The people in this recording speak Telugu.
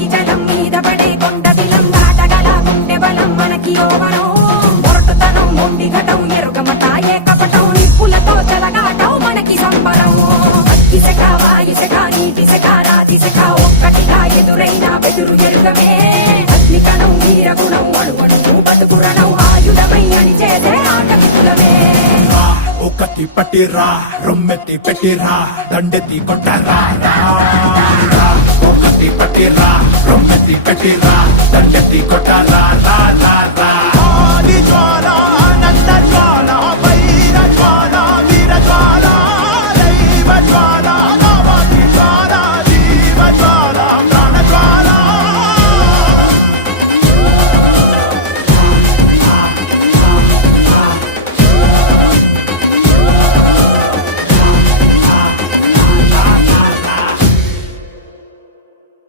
పొంగి జలం మీద పడే కొండ శిలం దాటగల గుండె బలం మనకి ఓవరం మొరటుతనం మొండి ఘటం ఎరుగమట ఏ కపటం నిప్పులతో చెలగాటం మనకి సంబరం అగ్గిశక వాయుశక నీటిశక రాతిశక ఒక్కటిగా ఎదురైన బెదురు ఎరుగమే అగ్నికణం వీరగుణం అణువణువు బతుకురణం ఆయుధమై అని చేసే ఆటవికులమే ఒకటి పట్టిరా రొమ్మెత్తి పెట్టిరా దండెత్తి కొట్టరా ఒకటి పట్టిరా రొమ్మెత్తి పెట్టిరా దండెత్తి కొట్టరా